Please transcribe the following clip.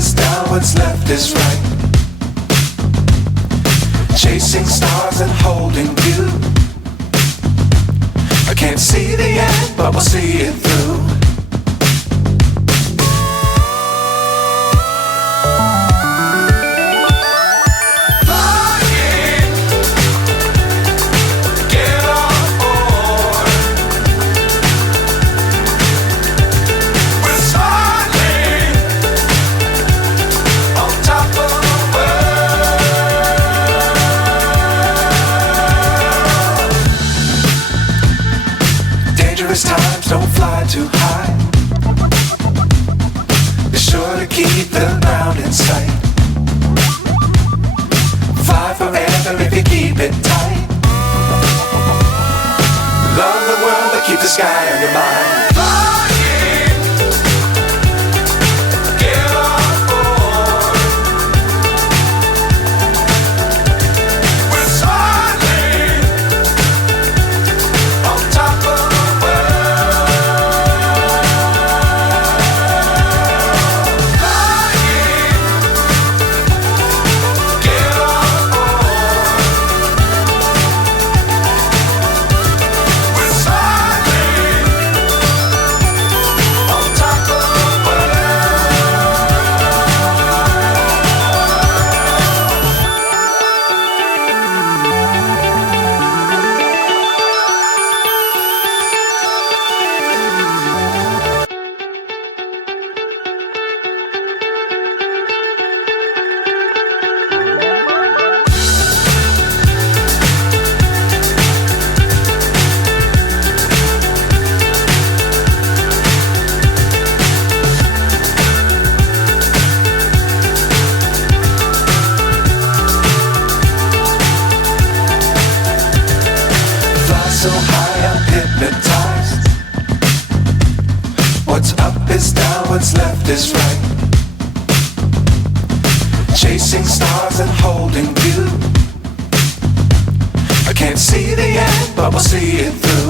is down, what's left is right. Chasing stars and holding you. I can't see the end, but we'll see it through. Times don't fly too high. Be sure to keep the ground in sight. Fly forever if you keep it tight. Love the world but keep the sky on your mind. So high I'm hypnotized. What's up is down, what's left is right. Chasing stars and holding you. I can't see the end, but we'll see it through.